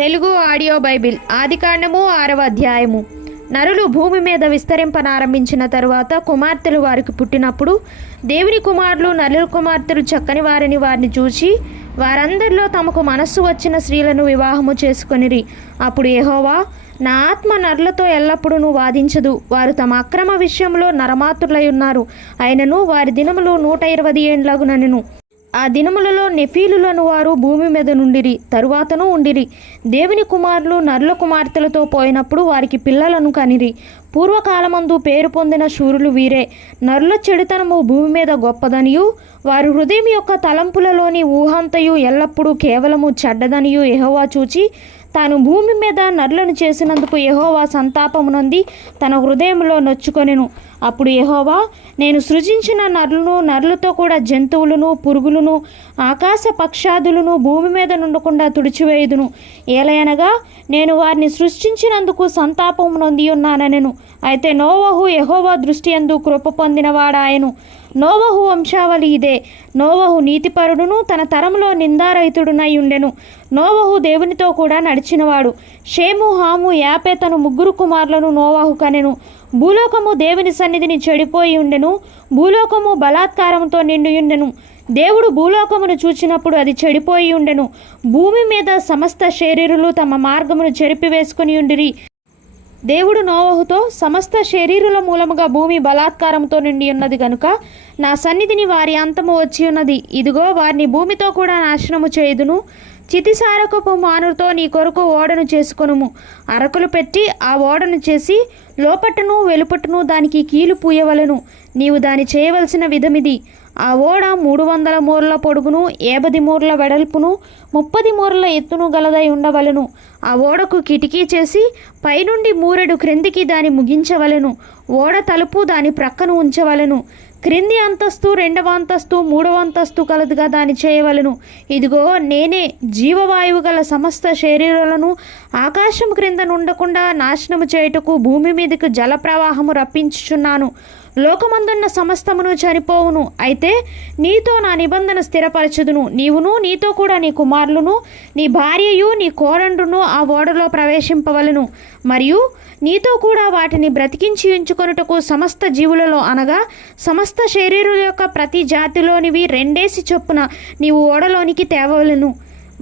Telugu audio Bible ఆదికాండము 6వ అధ్యాయము. నరులు భూమి మీద విస్తరింపనారంభించిన తరువాత కుమార్తెలు వారికి పుట్టినప్పుడు దేవుని కుమారులు నరుల కుమార్తెలు చక్కని వారిని చూసి వారందరిలో తమకు మనస్సు వచ్చిన స్త్రీలను వివాహము చేసుకొనిరి. అప్పుడు యెహోవా, నా ఆత్మ నరులతో ఎల్లప్పుడూ వాదించదు, వారు తమ అక్రమ విషయంలో నరమాతులై ఉన్నారు. అయినను వారి దినములు 120 ఏండ్లగునెను. ఆ దినములలో నెఫీలులను వారు భూమి మీద నుండిరి, తరువాతను ఉండిరి. దేవుని కుమారులు నరుల కుమార్తెలతో పోయినప్పుడు వారికి పిల్లలను కనిరి. పూర్వకాలమందు పేరు పొందిన శూరులు వీరే. నరుల చెడుతనము భూమి మీద గొప్పదనియు వారి హృదయం యొక్క తలంపులలోని ఊహంతయు ఎల్లప్పుడూ కేవలము చెడ్డదనియు యెహోవా చూచి తాను భూమి మీద నరులను చేసినందుకు యెహోవా సంతాపమునంది తన హృదయంలో నొచ్చుకొనెను. అప్పుడు యెహోవా, నేను సృజించిన నరులతో కూడా జంతువులను, పురుగులను, ఆకాశ పక్షాదులను భూమి మీద నుండకుండా తుడిచివేయుదును. ఏలయనగా నేను వారిని సృష్టించినందుకు సంతాపము నొంది ఉన్నానెను. అయితే నోవహు యెహోవా దృష్టి యందు కృప పొందినవాడాయను. నోవహు వంశావళి ఇదే. నోవహు నీతిపరుడును తన తరములో నిందారహితుడునై ఉండెను. నోవహు దేవునితో కూడా నడిచినవాడు. షేము, హాము, యాపేతను 3 కుమారులను నోవహు కనెను. భూలోకము దేవుని సన్నిధిని చెడిపోయి ఉండెను. భూలోకము బలాత్కారంతో నిండియుండెను. దేవుడు భూలోకమును చూచినప్పుడు అది చెడిపోయి ఉండెను. భూమి మీద సమస్త శరీరులు తమ మార్గమును చెరిపివేసుకుని ఉండిరి. దేవుడు నోవహుతో, సమస్త శరీరుల మూలముగా భూమి బలాత్కారంతో నిండి ఉన్నది గనుక నా సన్నిధిని వారి అంతము వచ్చి ఉన్నది. ఇదిగో వారిని భూమితో కూడా నాశనము చేయుదును. చితిసారకపు మానుతో నీ కొరకు ఓడను చేసుకొనుము. అరకులు పెట్టి ఆ ఓడను చేసి లోపటను వెలుపటను దానికి కీలు పూయవలను. నీవు దాని చేయవలసిన విధమిది. ఆ ఓడ 300 మూరల పొడుగును, 50 మూరల వెడల్పును, 30 మూరల ఎత్తును గలదై ఉండవలను. ఆ ఓడకు కిటికీ చేసి పైనుండి మూరెడు క్రిందికి దాని ముగించవలను. ఓడ తలుపు దాని ప్రక్కను ఉంచవలను. క్రింది అంతస్తు, 2వ అంతస్తు, 3వ అంతస్తు కలదుగా దాని చేయవలను. ఇదిగో నేనే జీవవాయువు గల సమస్త శరీరాలను ఆకాశం క్రింద నుండకుండా నాశనము చేయుటకు భూమి మీదకు జల ప్రవాహము రప్పించుచున్నాను. లోకమందున్న సమస్తమును చనిపోవును. అయితే నీతో నా నిబంధన స్థిరపరచుదును. నీవును నీతో కూడా నీ కుమారులను, నీ భార్యయు, నీ కోరండును ఆ ఓడలో ప్రవేశింపవలను. మరియు నీతో కూడా వాటిని బ్రతికించి ఉంచుకొనుటకు సమస్త జీవులలో అనగా సమస్త శరీరుల యొక్క ప్రతి జాతిలోనివి 2 చొప్పున నీవు ఓడలోనికి తేవవలను.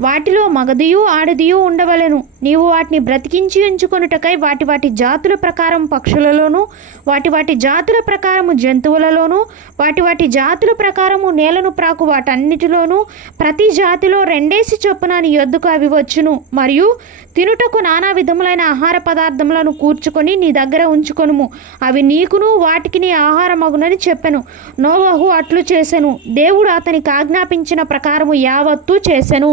వాటిలో మగదియు ఆడదియు ఉండవలెను. నీవు వాటిని బ్రతికించి ఉంచుకొనుటకై వాటి జాతుల ప్రకారం పక్షులలోను, వాటి జాతుల ప్రకారము జంతువులలోను, వాటి జాతుల ప్రకారము నేలను ప్రాకు వాటన్నిటిలోనూ ప్రతి జాతిలో 2 చొప్పున నీ యొద్దకు అవి వచ్చును. మరియు తినుటకు నానా విధములైన ఆహార పదార్థములను కూర్చుకొని నీ దగ్గర ఉంచుకొనుము. అవి నీకును వాటికి నీ ఆహారమగునని చెప్పెను. నోవహు అట్లు చేసెను. దేవుడు అతనికి ఆజ్ఞాపించిన ప్రకారము యావత్తూ చేసెను.